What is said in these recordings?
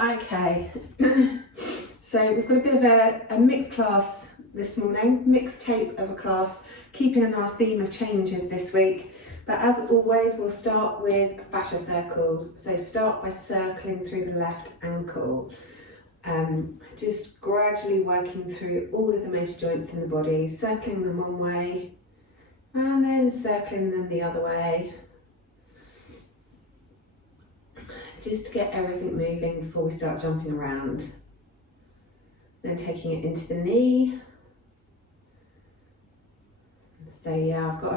Okay, so we've got a bit of a mixed class this morning, mixtape of a class, keeping on our theme of changes this week. But as always, we'll start with fascia circles. So start by circling through the left ankle, just gradually working through all of the motor joints in the body, circling them one way and then circling them the other way, just to get everything moving before we start jumping around. Then taking it into the knee. So yeah, I've got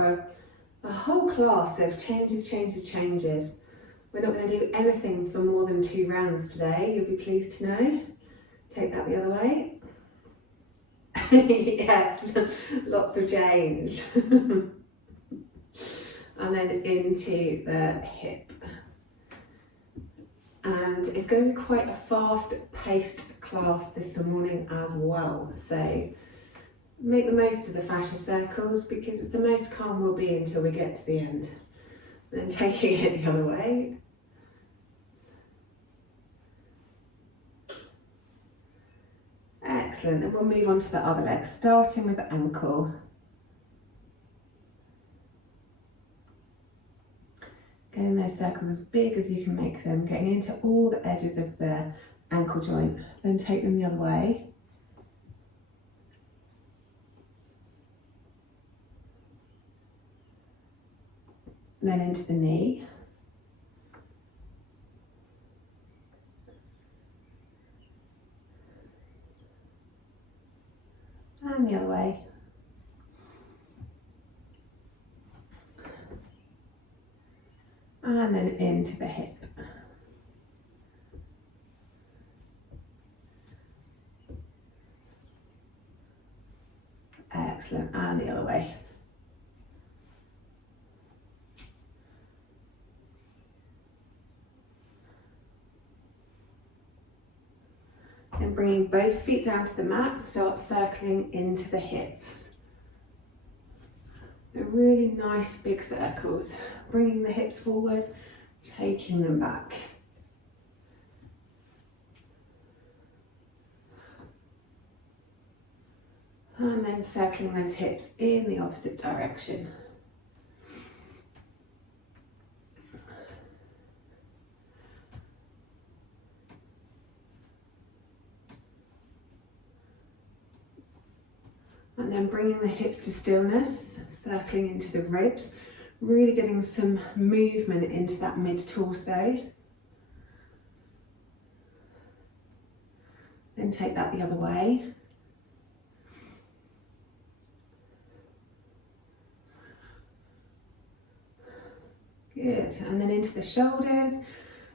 a whole class of changes. We're not going to do anything for more than 2 rounds today, you'll be pleased to know. Take that the other way. Yes, lots of change. And then into the hip. And it's going to be quite a fast-paced class this morning as well. So make the most of the fascia circles because it's the most calm we'll be until we get to the end. And then taking it the other way. Excellent, then we'll move on to the other leg, starting with the ankle. Getting those circles as big as you can make them, getting into all the edges of the ankle joint. Then take them the other way. Then into the knee. And the other way. And then into the hip. Excellent, and the other way. Then bringing both feet down to the mat, start circling into the hips. They're really nice big circles. Bringing the hips forward, taking them back. And then circling those hips in the opposite direction. And then bringing the hips to stillness, circling into the ribs, really getting some movement into that mid-torso. Then take that the other way. Good, and then into the shoulders,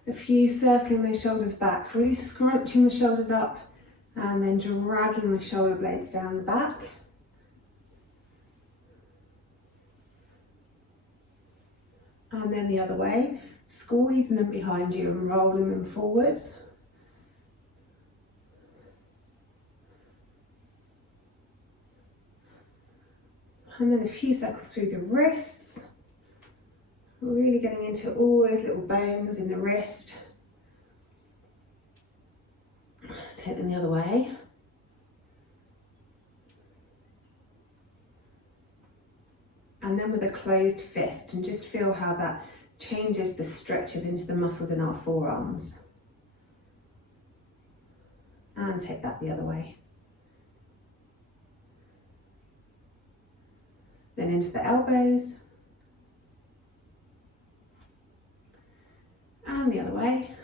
a few circling the shoulders back, really scrunching the shoulders up and then dragging the shoulder blades down the back. And then the other way, squeezing them behind you and rolling them forwards. And then a few circles through the wrists. Really getting into all those little bones in the wrist. Take them the other way. And then with a closed fist, and just feel how that changes the stretches into the muscles in our forearms. And take that the other way. Then into the elbows. And the other way.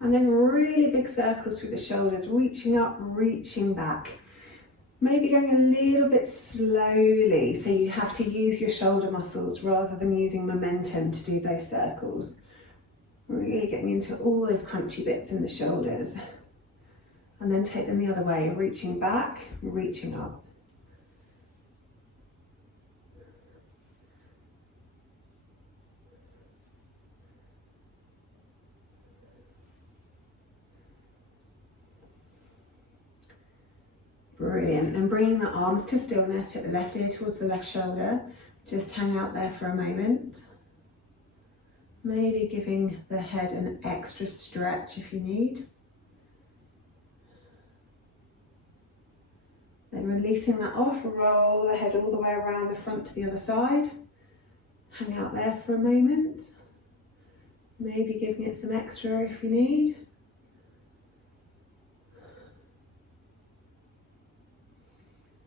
And then really big circles through the shoulders, reaching up, reaching back. Maybe going a little bit slowly, so you have to use your shoulder muscles rather than using momentum to do those circles. Really getting into all those crunchy bits in the shoulders. And then take them the other way, reaching back, reaching up. Brilliant, and bringing the arms to stillness, take the left ear towards the left shoulder, just hang out there for a moment. Maybe giving the head an extra stretch if you need. Then releasing that off, roll the head all the way around the front to the other side. Hang out there for a moment. Maybe giving it some extra if you need.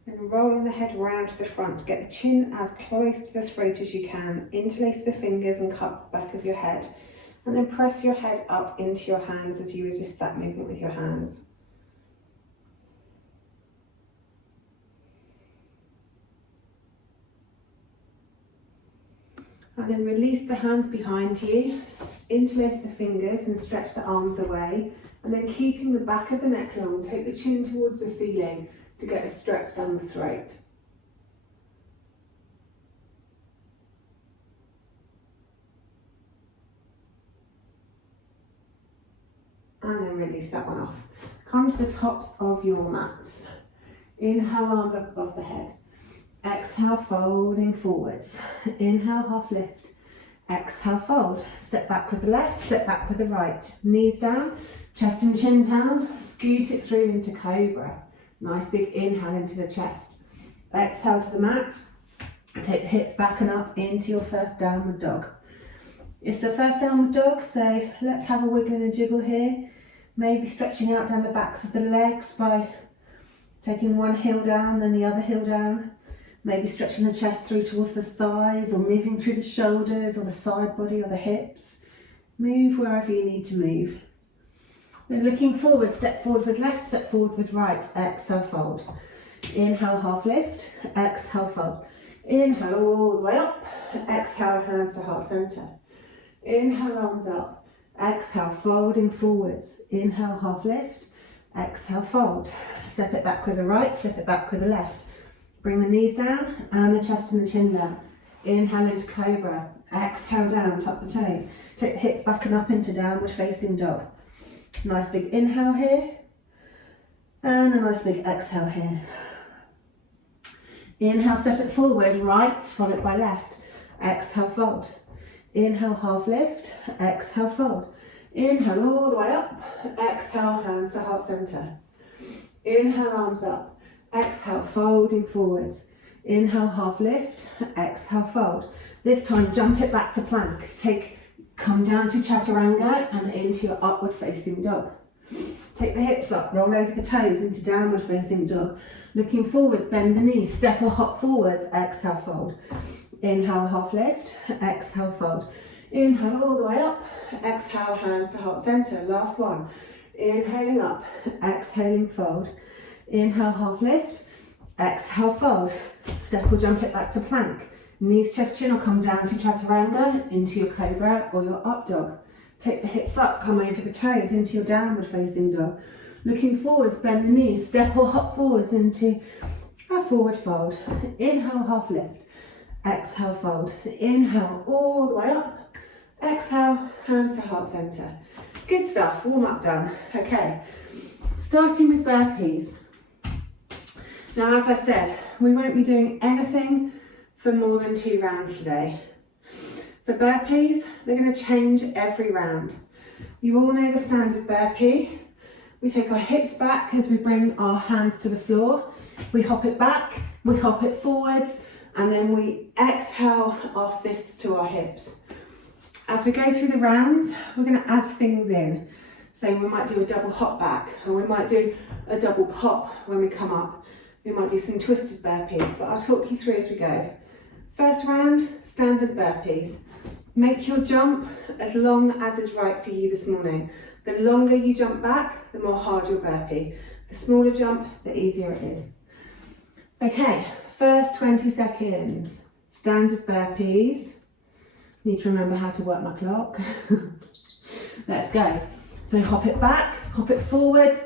Then rolling the head round to the front. Get the chin as close to the throat as you can. Interlace the fingers and cup the back of your head. And then press your head up into your hands as you resist that movement with your hands. And then release the hands behind you, interlace the fingers and stretch the arms away. And then keeping the back of the neck long, take the chin towards the ceiling to get a stretch down the throat. And then release that one off. Come to the tops of your mats. Inhale, arms up above the head. Exhale, folding forwards. Inhale, half lift. Exhale, fold. Step back with the left, step back with the right. Knees down, chest and chin down. Scoot it through into cobra. Nice big inhale into the chest. Exhale to the mat. Take the hips back and up into your first downward dog. It's the first downward dog, so let's have a wiggle and a jiggle here. Maybe stretching out down the backs of the legs by taking one heel down, then the other heel down. Maybe stretching the chest through towards the thighs or moving through the shoulders or the side body or the hips. Move wherever you need to move. Then looking forward, step forward with left, step forward with right. Exhale, fold. Inhale, half lift. Exhale, fold. Inhale all the way up. Exhale, hands to heart center. Inhale, arms up. Exhale, folding forwards. Inhale, half lift. Exhale, fold. Step it back with the right, step it back with the left. Bring the knees down and the chest and the chin down. Inhale into cobra. Exhale down, tuck the toes. Take the hips back and up into downward facing dog. Nice big inhale here. And a nice big exhale here. Inhale, step it forward, right, followed by left. Exhale, fold. Inhale, half lift. Exhale, fold. Inhale all the way up. Exhale, hands to heart center. Inhale, arms up. Exhale, folding forwards. Inhale, half lift. Exhale, fold. This time, jump it back to plank. Come down to chaturanga and into your upward facing dog. Take the hips up, roll over the toes into downward facing dog. Looking forwards, bend the knees, step or hop forwards. Exhale, fold. Inhale, half lift. Exhale, fold. Inhale all the way up. Exhale, hands to heart center. Last one. Inhaling up. Exhaling, fold. Inhale, half lift. Exhale, fold. Step or jump it back to plank. Knees, chest, chin, or come down to chaturanga, into your cobra or your up dog. Take the hips up, come over the toes into your downward facing dog. Looking forwards, bend the knees, step or hop forwards into a forward fold. Inhale, half lift. Exhale, fold. Inhale, all the way up. Exhale, hands to heart center. Good stuff, warm up done. Okay, starting with burpees. Now, as I said, we won't be doing anything for more than 2 rounds today. For burpees, they're going to change every round. You all know the standard burpee. We take our hips back as we bring our hands to the floor. We hop it back, we hop it forwards, and then we exhale our fists to our hips. As we go through the rounds, we're going to add things in. So we might do a double hop back, and we might do a double pop when we come up. We might do some twisted burpees, but I'll talk you through as we go. First round, standard burpees. Make your jump as long as is right for you this morning. The longer you jump back, the more hard your burpee. The smaller jump, the easier it is. Okay, first 20 seconds. Standard burpees. Need to remember how to work my clock. Let's go. So hop it back, hop it forwards,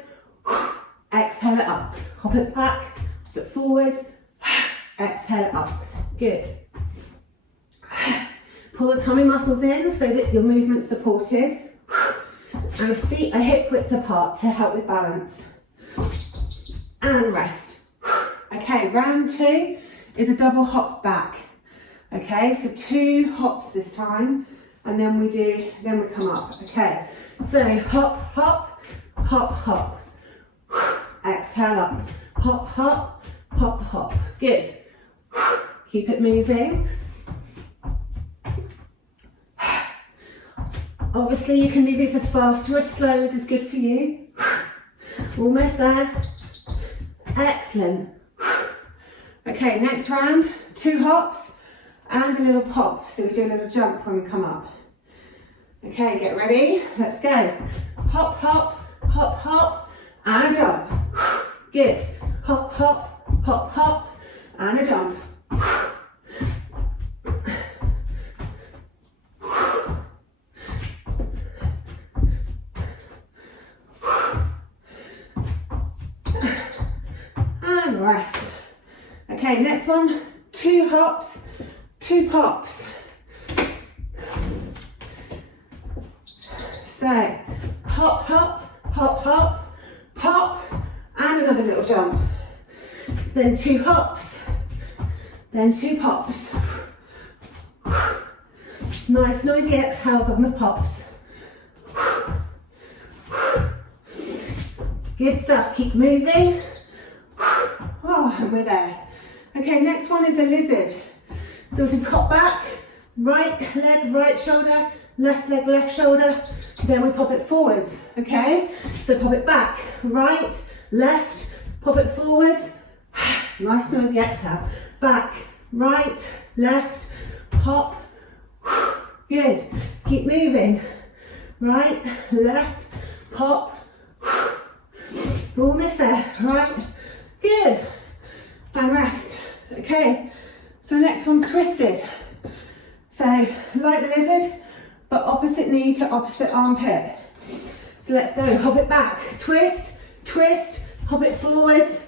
exhale it up. Hop it back, hop it forwards, exhale it up. Good. Pull the tummy muscles in so that your movement's supported. And feet are hip width apart to help with balance. And rest. Okay, round 2 is a double hop back. Okay, so 2 hops this time. and then we come up. Okay, so hop, hop, hop, hop. Exhale up. Hop, hop, hop, hop. Good. Keep it moving. Obviously you can do this as fast or as slow as is good for you. Almost there. Excellent. Okay, next round, 2 hops and a little pop. So we do a little jump when we come up. Okay, get ready. Let's go. Hop, hop, hop, hop, and a jump. Good. Hop, hop, hop, hop, and a jump. And rest. Okay, next one, 2 hops, 2 pops. So, hop, hop, hop, hop, pop, and another little jump. Then 2 hops, then 2 pops. Nice noisy exhales on the pops. Good stuff, keep moving. Oh, and we're there. Okay, next one is a lizard. So as we pop back, right leg, right shoulder, left leg, left shoulder, then we pop it forwards, okay? So pop it back, right, left, pop it forwards. Nice noisy exhale. Back, right, left, pop. Good. Keep moving. Right, left, pop. Almost there. Right. Good. And rest. Okay. So the next one's twisted. So like the lizard, but opposite knee to opposite armpit. So let's go. Hop it back. Twist, twist, hop it forwards.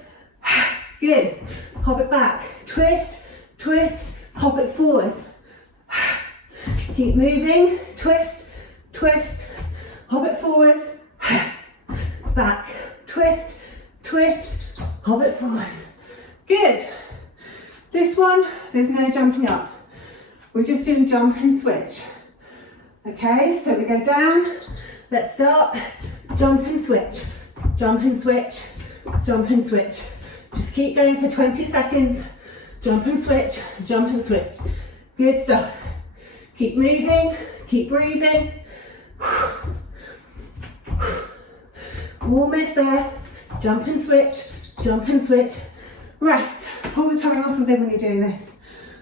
Good. Hop it back. Twist, twist, hop it forwards. Keep moving. Twist, twist, hop it forwards. Back. Twist, twist, hop it forwards. Good. This one, there's no jumping up. We're just doing jump and switch. Okay, so we go down. Let's start. Jump and switch. Jump and switch. Jump and switch. Just keep going for 20 seconds. Jump and switch. Jump and switch. Good stuff. Keep moving. Keep breathing. Almost there. Jump and switch. Jump and switch. Rest. Pull the tummy muscles in when you're doing this.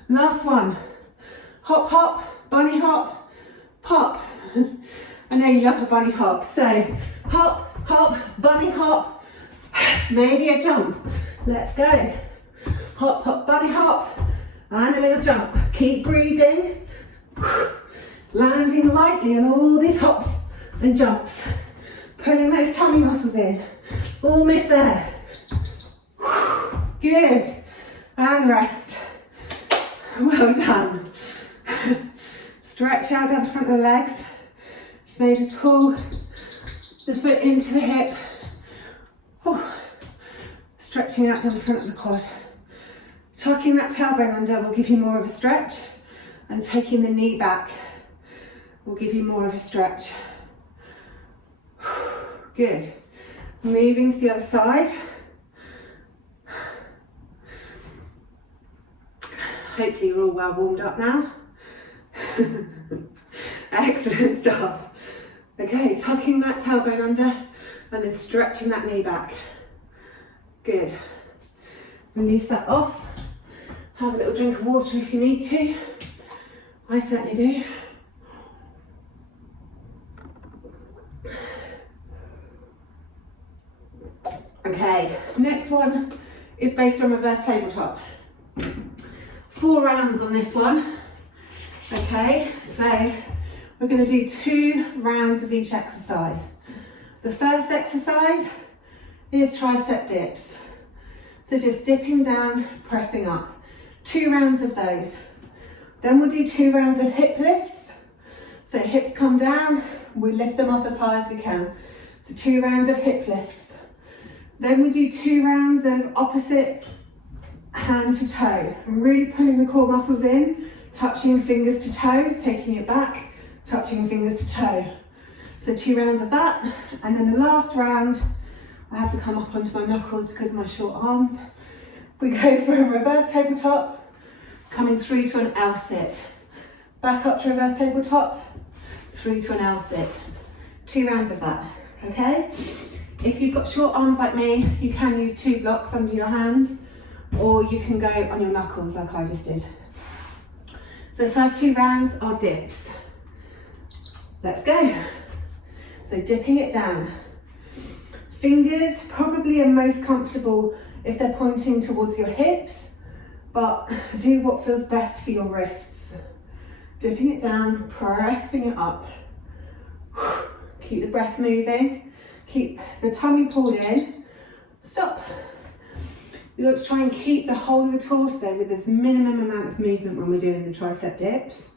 Last one. Hop, hop, bunny hop, pop. I know you love the bunny hop. So hop, hop, bunny hop, maybe a jump. Let's go. Hop, hop, bunny hop, and a little jump. Keep breathing. Landing lightly on all these hops and jumps. Pulling those tummy muscles in. Almost there. Good. And rest. Well done. Stretch out down the front of the legs. Just maybe pull the foot into the hip. Stretching out down the front of the quad. Tucking that tailbone under will give you more of a stretch, and taking the knee back will give you more of a stretch. Good. Moving to the other side. Hopefully you're all well warmed up now. Excellent stuff. Okay, tucking that tailbone under and then stretching that knee back. Good. Release that off. Have a little drink of water if you need to. I certainly do. Okay, next one is based on reverse tabletop. 4 rounds on this one. Okay, so we're going to do 2 rounds of each exercise. The first exercise is tricep dips. So just dipping down, pressing up. 2 rounds of those. Then we'll do 2 rounds of hip lifts. So hips come down, we lift them up as high as we can. So 2 rounds of hip lifts. Then we do 2 rounds of opposite hand to toe. I'm really pulling the core muscles in, touching fingers to toe, taking it back, touching fingers to toe. So 2 rounds of that, and then the last round, I have to come up onto my knuckles because of my short arms. We go from reverse tabletop, coming through to an L sit. Back up to reverse tabletop, through to an L sit. 2 rounds of that, okay? If you've got short arms like me, you can use 2 blocks under your hands, or you can go on your knuckles like I just did. So the first 2 rounds are dips. Let's go. So dipping it down. Fingers probably are most comfortable if they're pointing towards your hips, but do what feels best for your wrists. Dipping it down, pressing it up. Keep the breath moving. Keep the tummy pulled in. Stop. We want to try and keep the whole of the torso with this minimum amount of movement when we're doing the tricep dips.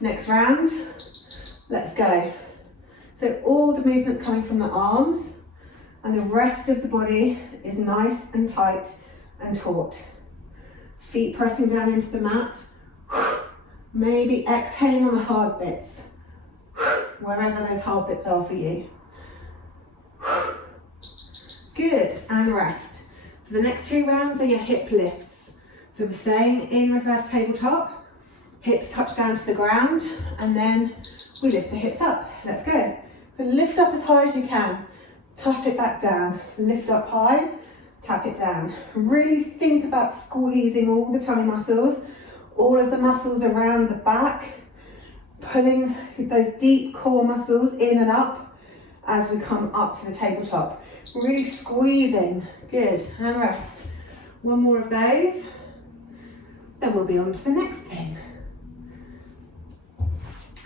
Next round, let's go. So all the movement's coming from the arms, and the rest of the body is nice and tight and taut. Feet pressing down into the mat. Maybe exhaling on the hard bits, wherever those hard bits are for you. Good, and rest. So the next 2 rounds are your hip lifts. So we're staying in reverse tabletop, hips touch down to the ground, and then we lift the hips up. Let's go. So lift up as high as you can, tap it back down, lift up high, tap it down. Really think about squeezing all the tummy muscles, all of the muscles around the back, pulling those deep core muscles in and up as we come up to the tabletop. Really squeezing. Good, and rest. 1 more of those, then we'll be on to the next thing.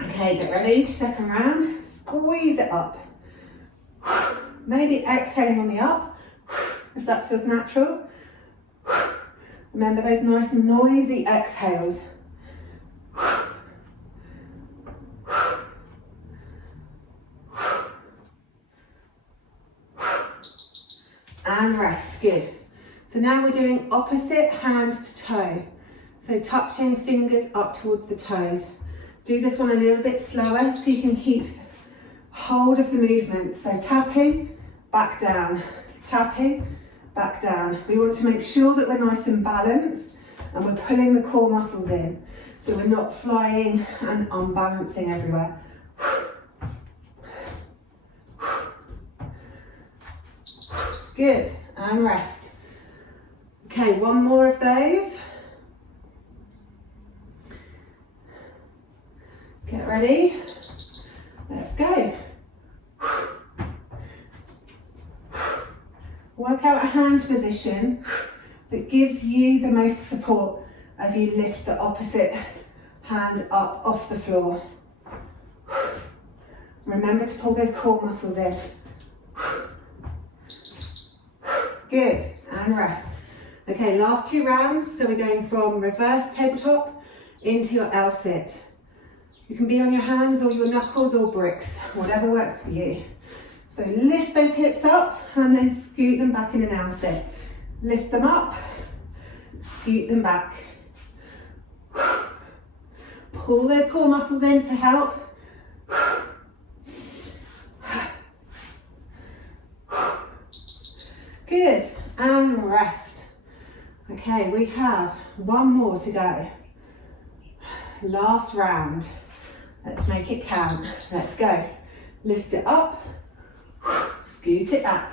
Okay, get ready, second round, squeeze it up. Maybe exhaling on the up, if that feels natural. Remember those nice noisy exhales. And rest, good. So now we're doing opposite hand to toe. So touching fingers up towards the toes. Do this one a little bit slower so you can keep hold of the movement. So tapping, back down, tapping, back down. We want to make sure that we're nice and balanced and we're pulling the core muscles in. So we're not flying and unbalancing everywhere. Good, and rest. Okay, 1 more of those. Get ready. Let's go. Work out a hand position that gives you the most support as you lift the opposite hand up off the floor. Remember to pull those core muscles in. Good, and rest. Okay, last 2 rounds. So we're going from reverse tabletop into your L sit. You can be on your hands or your knuckles or bricks, whatever works for you. So lift those hips up and then scoot them back in an L sit. Lift them up, scoot them back. Pull those core muscles in to help. Good, and rest. Okay, we have 1 more to go. Last round. Let's make it count. Let's go. Lift it up, scoot it back.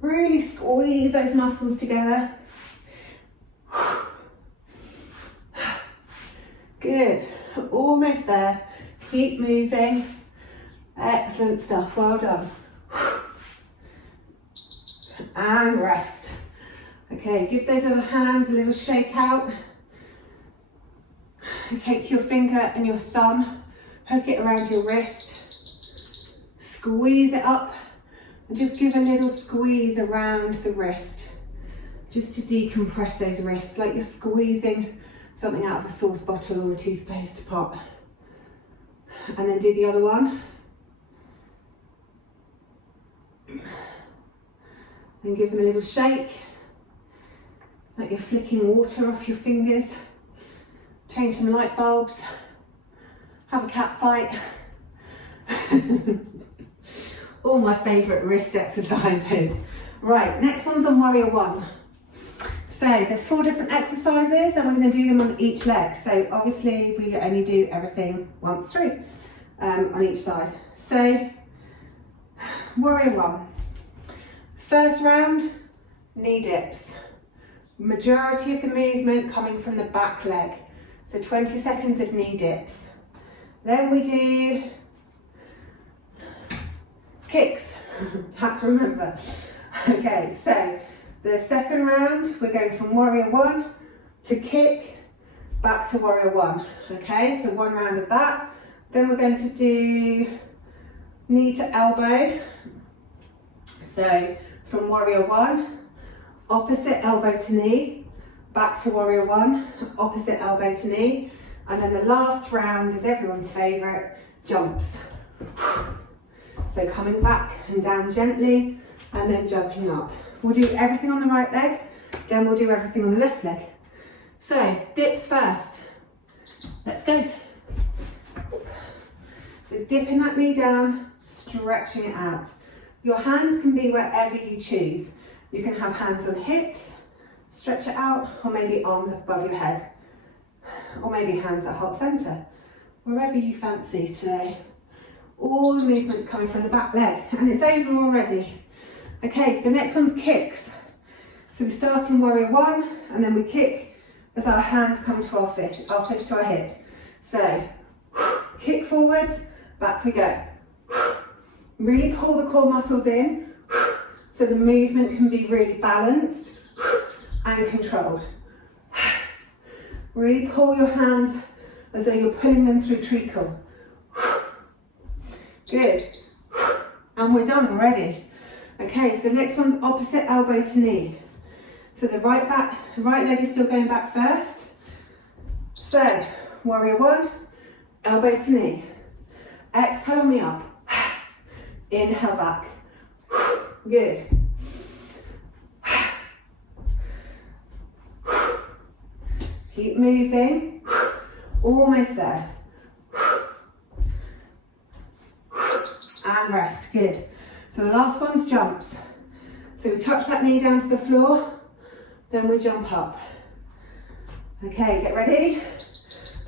Really squeeze those muscles together. Good, almost there. Keep moving. Excellent stuff, well done. And rest. Okay, give those little hands a little shake out. Take your finger and your thumb, hook it around your wrist, squeeze it up, and just give a little squeeze around the wrist, just to decompress those wrists, like you're squeezing something out of a sauce bottle or a toothpaste pot. And then do the other one. And give them a little shake, like you're flicking water off your fingers. Change some light bulbs. have a cat fight. All my favourite wrist exercises. Right, next one's on warrior one. So there's 4 different exercises and we're going to do them on each leg. So obviously we only do everything once through on each side. So warrior one. First round, knee dips. Majority of the movement coming from the back leg. So 20 seconds of knee dips. Then we do kicks. Had to remember. Okay, so the second round, we're going from warrior one to kick, back to warrior one. Okay, so 1 round of that. Then we're going to do knee to elbow. So from warrior one, opposite elbow to knee, back to warrior one, opposite elbow to knee. And then the last round is everyone's favourite, jumps. So coming back and down gently and then jumping up. We'll do everything on the right leg, then we'll do everything on the left leg. So dips first. Let's go. So dipping that knee down, stretching it out. Your hands can be wherever you choose. You can have hands on hips, stretch it out, or maybe arms above your head. Or maybe hands at heart centre. Wherever you fancy today. All the movements coming from the back leg, and it's over already. Okay, so the next one's kicks. So we start in warrior one, and then we kick as our hands come to our fists to our hips. So, kick forwards, back we go. Really pull the core muscles in, so the movement can be really balanced and controlled. Really pull your hands as though you're pulling them through treacle. Good. And we're done already. Okay, so the next one's opposite elbow to knee. So the right leg is still going back first. So, warrior one, elbow to knee. Exhale me up. Inhale back. Good. Keep moving. Almost there. And rest. Good. So the last one's jumps. So we touch that knee down to the floor, then we jump up. Okay, get ready.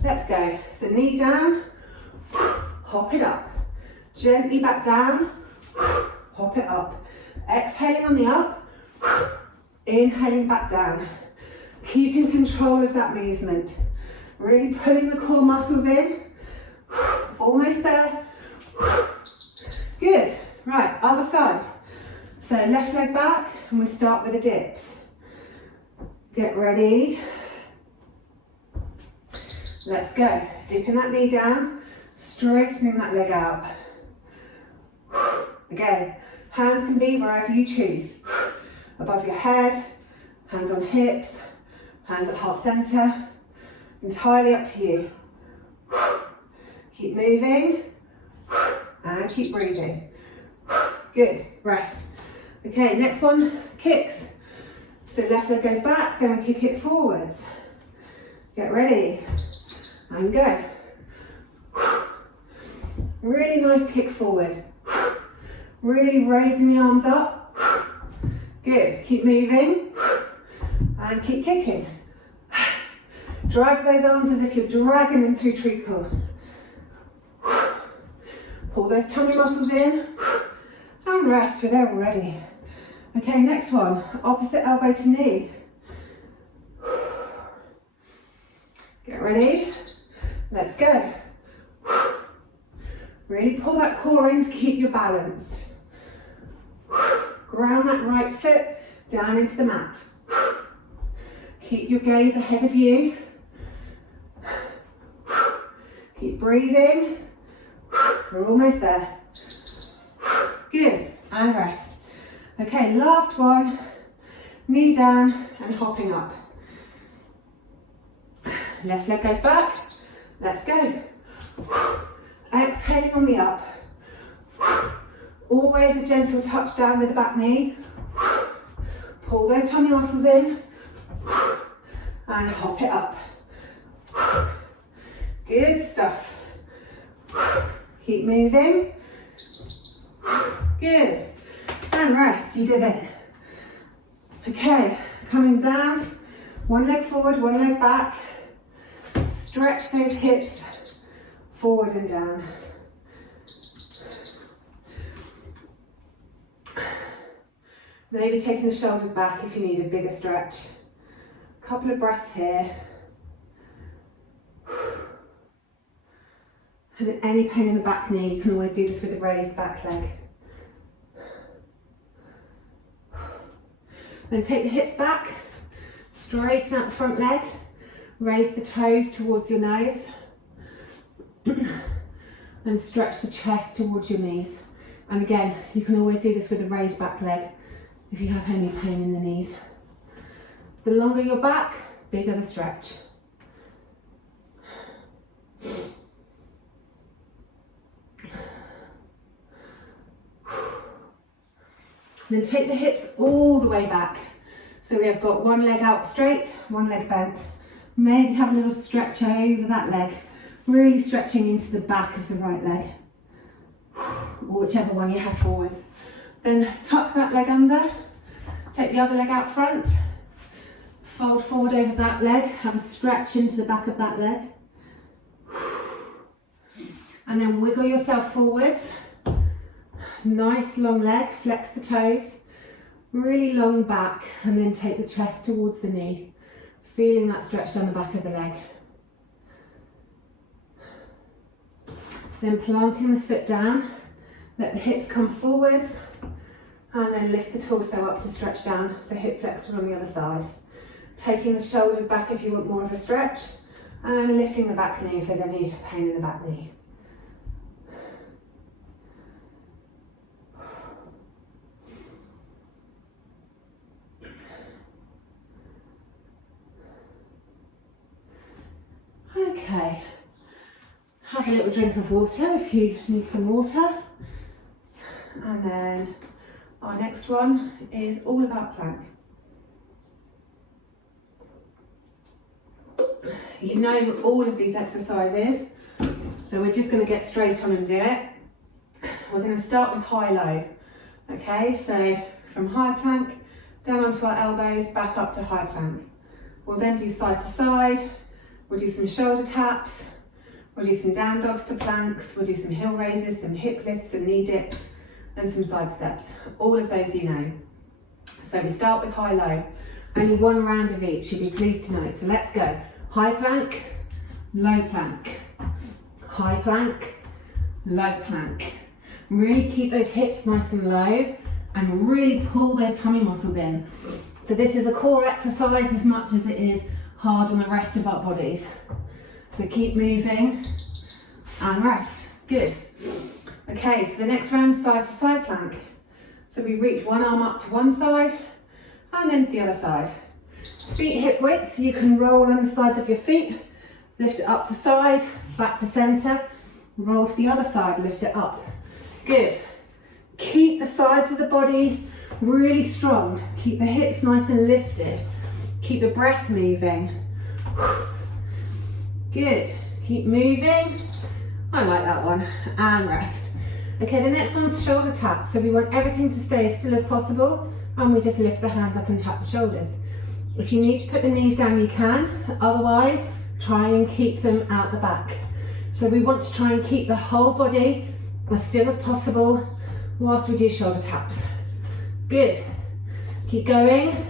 Let's go. So knee down, hop it up. Gently back down, hop it up. Exhaling on the up, inhaling back down. Keeping control of that movement. Really pulling the core muscles in. Almost there. Good. Right, other side. So left leg back, and we start with the dips. Get ready. Let's go. Dipping that knee down, straightening that leg out. Again, hands can be wherever you choose. Above your head, hands on hips, hands at heart centre. Entirely up to you. Keep moving and keep breathing. Good, rest. Okay, next one, kicks. So left leg goes back, then we kick it forwards. Get ready and go. Really nice kick forward. Really raising the arms up. Good, keep moving and keep kicking. Drag those arms as if you're dragging them through treacle. Pull those tummy muscles in and rest, we're there already. Okay, next one, opposite elbow to knee. Get ready, let's go. Really pull that core in to keep you balanced. Ground that right foot down into the mat. Keep your gaze ahead of you. Keep breathing. We're almost there. Good, and rest. Okay, last one. Knee down and hopping up. Left leg goes back. Let's go. Exhaling on the up. Always a gentle touch down with the back knee. Pull those tummy muscles in and hop it up. Good stuff. Keep moving. Good. And rest, you did it. Okay, coming down, one leg forward, one leg back. Stretch those hips forward and down. Maybe taking the shoulders back if you need a bigger stretch. Couple of breaths here. And any pain in the back knee, you can always do this with a raised back leg. Then take the hips back, straighten out the front leg, raise the toes towards your nose, and stretch the chest towards your knees. And again, you can always do this with a raised back leg if you have any pain in the knees. The longer your back, bigger the stretch. Then take the hips all the way back. So we have got one leg out straight, one leg bent. Maybe have a little stretch over that leg, really stretching into the back of the right leg, or whichever one you have forwards. Then tuck that leg under, take the other leg out front, fold forward over that leg, have a stretch into the back of that leg, and then wiggle yourself forwards. Nice long leg, flex the toes, really long back, and then take the chest towards the knee, feeling that stretch down the back of the leg. Then planting the foot down, let the hips come forwards, and then lift the torso up to stretch down the hip flexor on the other side. Taking the shoulders back if you want more of a stretch, and lifting the back knee if there's any pain in the back knee. Okay, have a little drink of water if you need some water. And then our next one is all about plank. You know all of these exercises, so we're just going to get straight on and do it. We're going to start with high-low. Okay, so from high plank, down onto our elbows, back up to high plank. We'll then do side to side. We'll do some shoulder taps, we'll do some down dogs to planks, we'll do some heel raises, some hip lifts, some knee dips, and some side steps. All of those you know. So we start with high-low. Only one round of each, you'll be pleased to know. So let's go. High plank, low plank. High plank, low plank. Really keep those hips nice and low and really pull those tummy muscles in. So this is a core exercise as much as it is hard on the rest of our bodies. So keep moving and rest. Good. Okay, so the next round is side to side plank. So we reach one arm up to one side and then to the other side. Feet hip width, so you can roll on the sides of your feet, lift it up to side, back to center, roll to the other side, lift it up. Good. Keep the sides of the body really strong. Keep the hips nice and lifted. Keep the breath moving. Good. Keep moving. I like that one. And rest. Okay, the next one's shoulder taps. So we want everything to stay as still as possible, and we just lift the hands up and tap the shoulders. If you need to put the knees down, you can. Otherwise, try and keep them out the back. So we want to try and keep the whole body as still as possible whilst we do shoulder taps. Good. Keep going.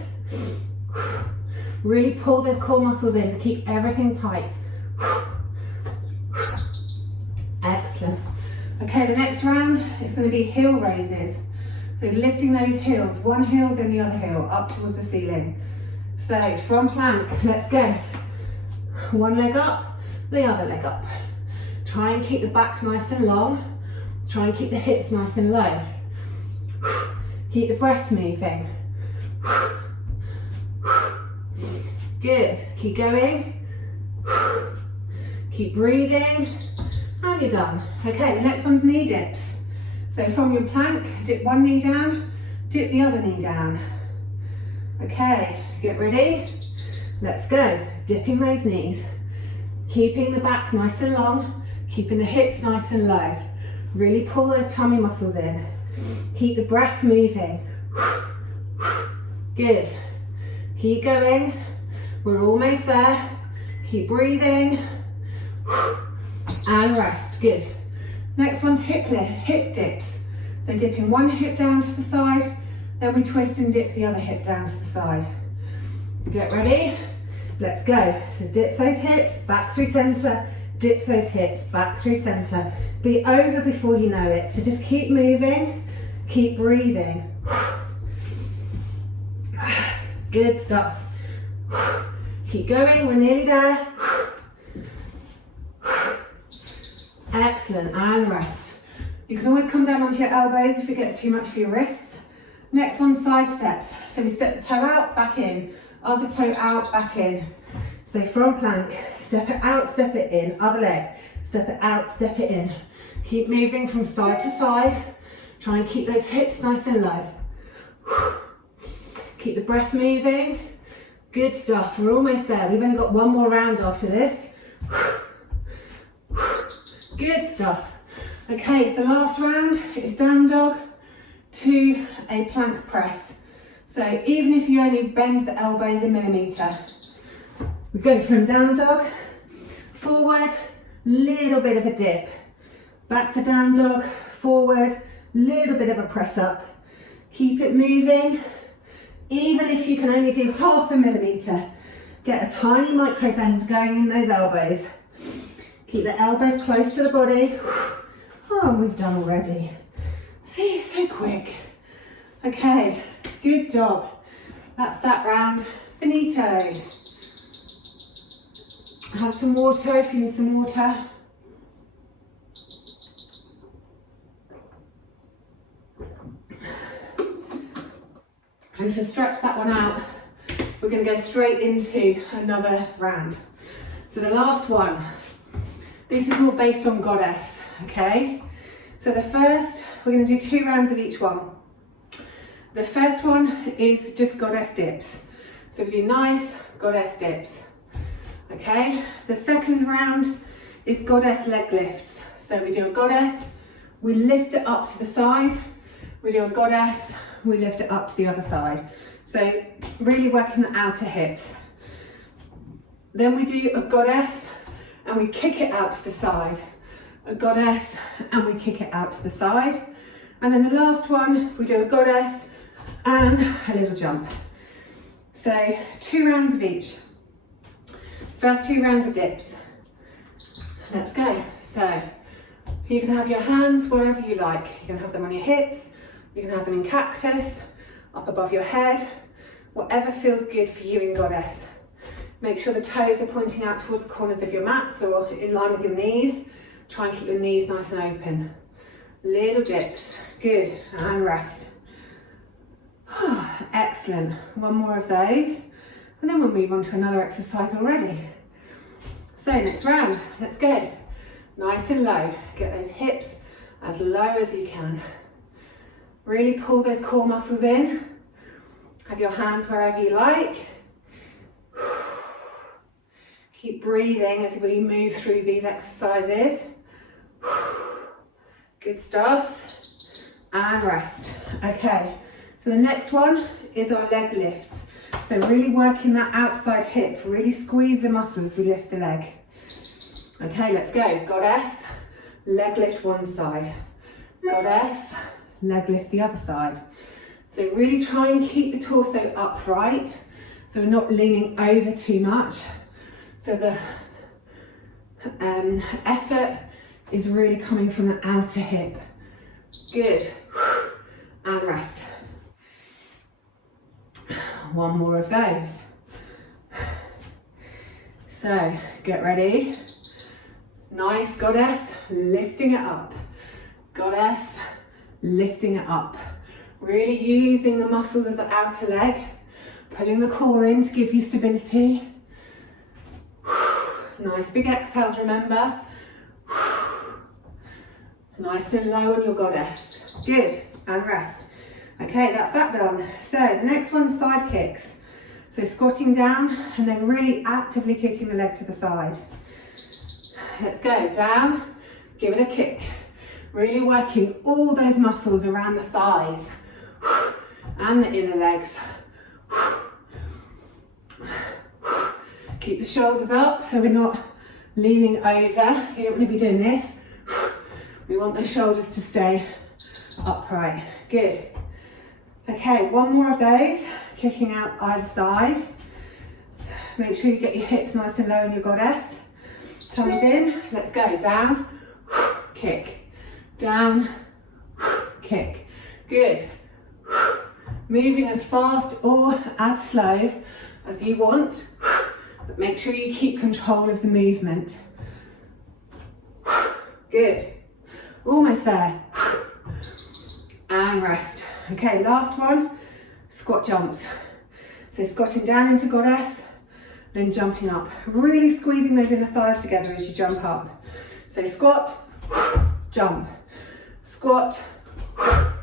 Really pull those core muscles in to keep everything tight. Excellent. Okay, the next round is going to be heel raises. So lifting those heels, one heel then the other heel, up towards the ceiling. So from plank, let's go. One leg up, the other leg up. Try and keep the back nice and long. Try and keep the hips nice and low. Keep the breath moving. Good, keep going. Keep breathing, and you're done. Okay, the next one's knee dips. So from your plank, dip one knee down, dip the other knee down. Okay, get ready. Let's go. Dipping those knees. Keeping the back nice and long. Keeping the hips nice and low. Really pull those tummy muscles in. Keep the breath moving. Good. Keep going. We're almost there. Keep breathing. And rest. Good. Next one's hip dips. So dipping one hip down to the side, then we twist and dip the other hip down to the side. Get ready? Let's go. So dip those hips, back through center, dip those hips, back through center. Be over before you know it. So just keep moving, keep breathing. Good stuff. Keep going, we're nearly there. Excellent, and rest. You can always come down onto your elbows if it gets too much for your wrists. Next one, side steps. So we step the toe out, back in. Other toe out, back in. So from plank, step it out, step it in. Other leg, step it out, step it in. Keep moving from side to side. Try and keep those hips nice and low. Keep the breath moving. Good stuff, we're almost there. We've only got one more round after this. Good stuff. Okay, so the last round is down dog to a plank press. So even if you only bend the elbows a millimetre, we go from down dog, forward, little bit of a dip, back to down dog, forward, little bit of a press up. Keep it moving. Even if you can only do half a millimetre, get a tiny micro bend going in those elbows. Keep the elbows close to the body. Oh, we've done already. See, so quick. Okay, good job. That's that round. Finito. Have some water if you need some water. And to stretch that one out, we're going to go straight into another round. So the last one, this is all based on goddess, okay? So the first, we're going to do 2 rounds of each one. The first one is just goddess dips. So we do nice goddess dips, okay? The second round is goddess leg lifts. So we do a goddess, we lift it up to the side, we do a goddess, we lift it up to the other side. So really working the outer hips. Then we do a goddess and we kick it out to the side. A goddess and we kick it out to the side. And then the last one, we do a goddess and a little jump. So 2 rounds of each. First 2 rounds of dips. Let's go. So you can have your hands wherever you like. You can have them on your hips, you can have them in cactus, up above your head, whatever feels good for you in goddess. Make sure the toes are pointing out towards the corners of your mats or in line with your knees. Try and keep your knees nice and open. Little dips, good, and rest. Excellent, one more of those, and then we'll move on to another exercise already. So next round, let's go. Nice and low, get those hips as low as you can. Really pull those core muscles in. Have your hands wherever you like. Keep breathing as we move through these exercises. Good stuff. And rest. Okay, so the next one is our leg lifts. So really working that outside hip, really squeeze the muscle as we lift the leg. Okay, let's go. Goddess, leg lift one side. Goddess, leg lift the other side. So really try and keep the torso upright, so we're not leaning over too much. So the effort is really coming from the outer hip. Good. And rest. One more of those. So get ready. Nice goddess, lifting it up. Goddess, lifting it up. Really using the muscles of the outer leg, pulling the core in to give you stability. Nice big exhales, remember. Nice and low on your goddess. Good, and rest. Okay, that's that done. So the next one's side kicks. So squatting down and then really actively kicking the leg to the side. Let's go, down, Give it a kick. Really working all those muscles around the thighs and the inner legs. Keep the shoulders up so we're not leaning over. You don't want to be doing this. We want the shoulders to stay upright. Good. Okay, one more of those, kicking out either side. Make sure you get your hips nice and low in your goddess. Tummy's in, let's go. Down, kick, down, kick. Good. Moving as fast or as slow as you want, but make sure you keep control of the movement. Good. Almost there. And rest. Okay, last one, squat jumps. So squatting down into goddess, then jumping up. Really squeezing those inner thighs together as you jump up. So squat, jump, squat,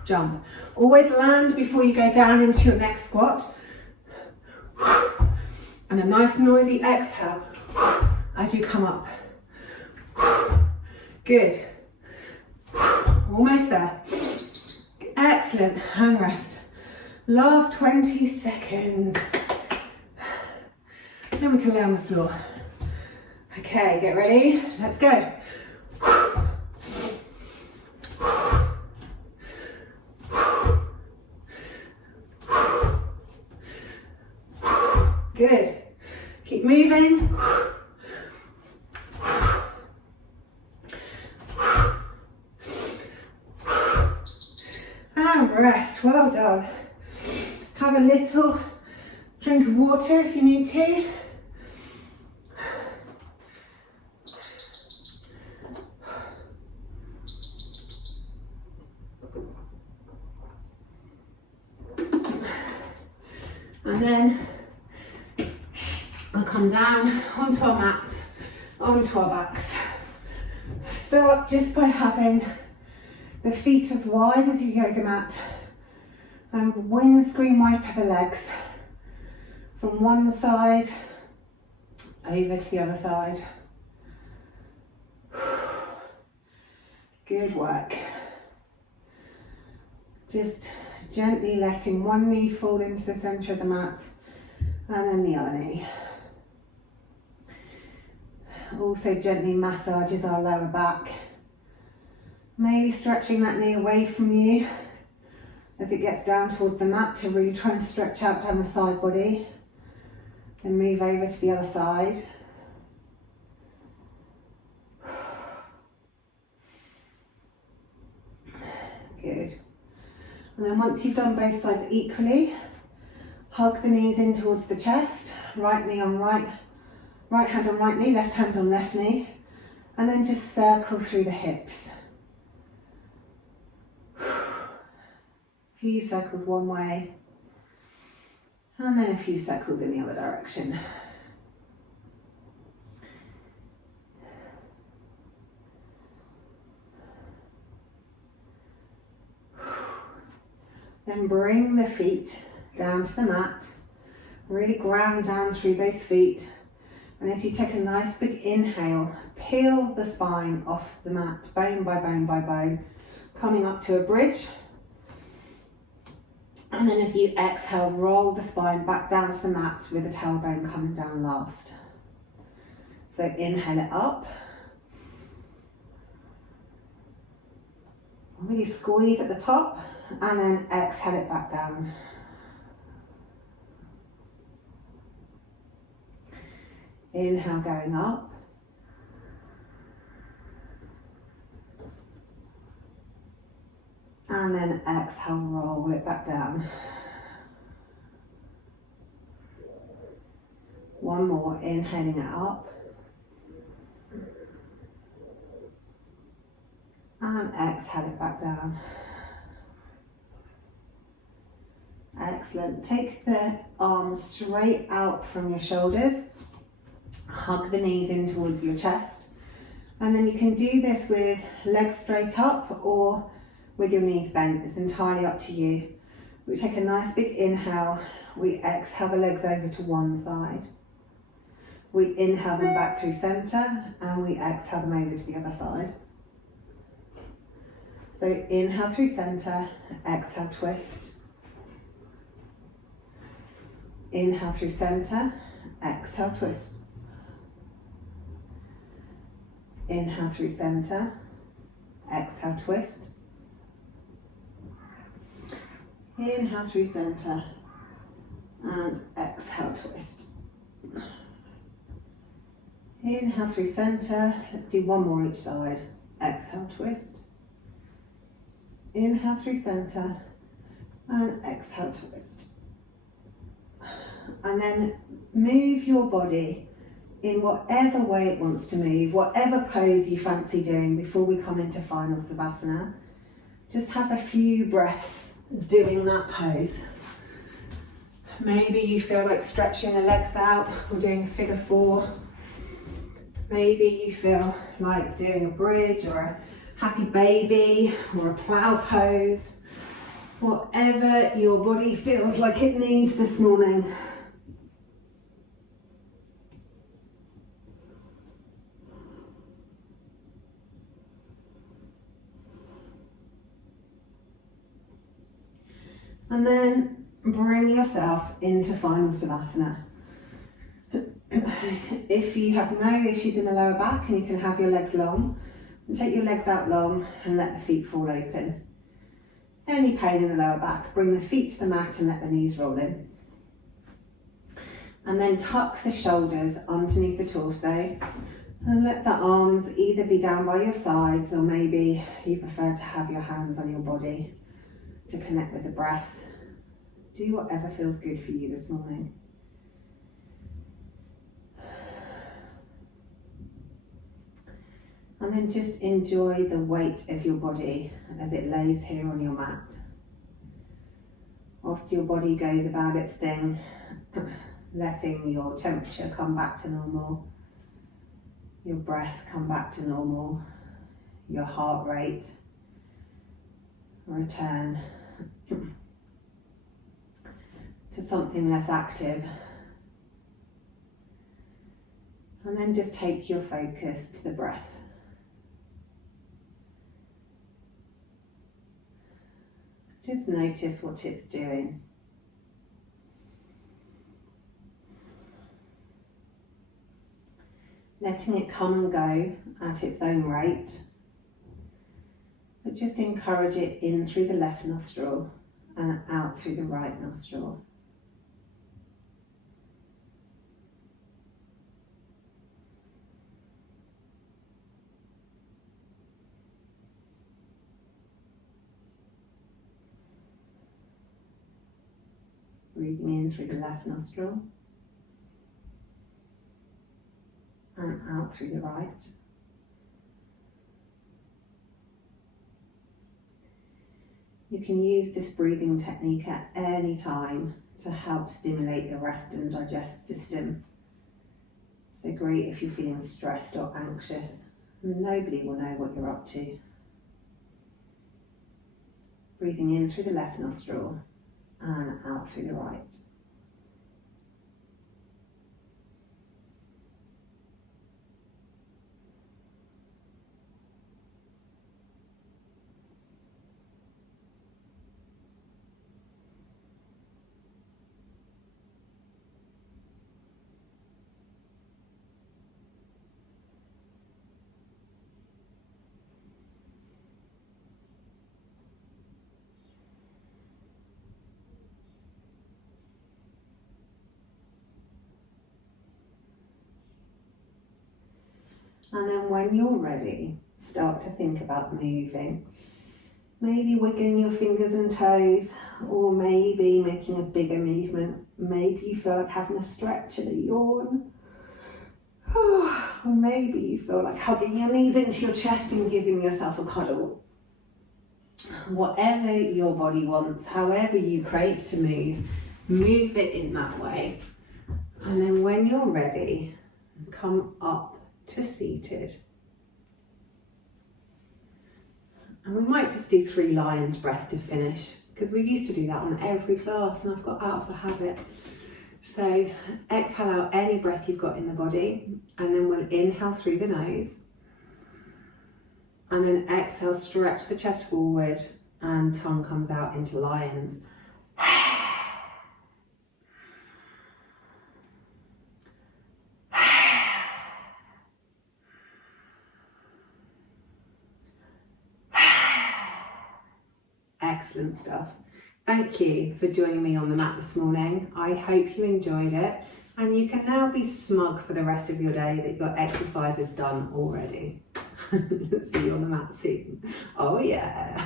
jump. Always land before you go down into your next squat. And a nice noisy exhale as you come up. Good. Almost there. Excellent, and rest. Last 20 seconds. Then we can lay on the floor. Okay, get ready, let's go. Good. Keep moving. And rest, well done. Have a little drink of water if you need to. And then we'll come down onto our mats, onto our backs. Start just by having the feet as wide as your yoga mat and windscreen wiper the legs from one side over to the other side. Good work. Just gently letting one knee fall into the centre of the mat and then the other knee. Also gently massages our lower back. Maybe stretching that knee away from you as it gets down toward the mat to really try and stretch out down the side body. Then move over to the other side. Good. And then once you've done both sides equally, hug the knees in towards the chest, right knee on right hand on right knee, left hand on left knee, and then just circle through the hips. A few circles one way, and then a few circles in the other direction. Then bring the feet down to the mat, really ground down through those feet. And as you take a nice big inhale, peel the spine off the mat, bone by bone by bone, coming up to a bridge. And then as you exhale, roll the spine back down to the mat with the tailbone coming down last. So inhale it up. Really squeeze at the top and then exhale it back down. Inhale going up. And then exhale, roll it back down. One more, inhaling it up. And exhale it back down. Excellent. Take the arms straight out from your shoulders. Hug the knees in towards your chest. And then you can do this with legs straight up or with your knees bent. It's entirely up to you. We take a nice big inhale. We exhale the legs over to one side. We inhale them back through center and we exhale them over to the other side. So inhale through center, exhale, twist. Inhale through center, exhale, twist. Inhale through center, exhale, twist. Inhale through center and exhale, twist. Inhale through center, let's do one more each side. Exhale, twist. Inhale through center and exhale, twist. And then move your body in whatever way it wants to move, whatever pose you fancy doing before we come into final Savasana. Just have a few breaths doing that pose. Maybe you feel like stretching the legs out or doing a figure four. Maybe you feel like doing a bridge or a happy baby or a plow pose. Whatever your body feels like it needs this morning. And then bring yourself into final Savasana. If you have no issues in the lower back and you can have your legs long, take your legs out long and let the feet fall open. Any pain in the lower back, bring the feet to the mat and let the knees roll in. And then tuck the shoulders underneath the torso and let the arms either be down by your sides or maybe you prefer to have your hands on your body to connect with the breath. Do whatever feels good for you this morning. And then just enjoy the weight of your body as it lays here on your mat. Whilst your body goes about its thing, letting your temperature come back to normal, your breath come back to normal, your heart rate return to something less active. And then just take your focus to the breath. Just notice what it's doing. Letting it come and go at its own rate, but just encourage it in through the left nostril and out through the right nostril. Breathing in through the left nostril and out through the right. You can use this breathing technique at any time to help stimulate the rest and digest system. So great if you're feeling stressed or anxious. Nobody will know what you're up to. Breathing in through the left nostril and out through the right. And then when you're ready, start to think about moving. Maybe wiggling your fingers and toes, or maybe making a bigger movement. Maybe you feel like having a stretch and a yawn. Or maybe you feel like hugging your knees into your chest and giving yourself a cuddle. Whatever your body wants, however you crave to move it in that way. And then when you're ready, come up to seated. And we might just do 3 lion's breath to finish, because we used to do that on every class and I've got out of the habit. So exhale out any breath you've got in the body, and then we'll inhale through the nose And then exhale, stretch the chest forward and tongue comes out into lions. Excellent stuff. Thank you for joining me on the mat this morning. I hope you enjoyed it, and you can now be smug for the rest of your day that your exercise is done already. See you on the mat soon. Oh yeah.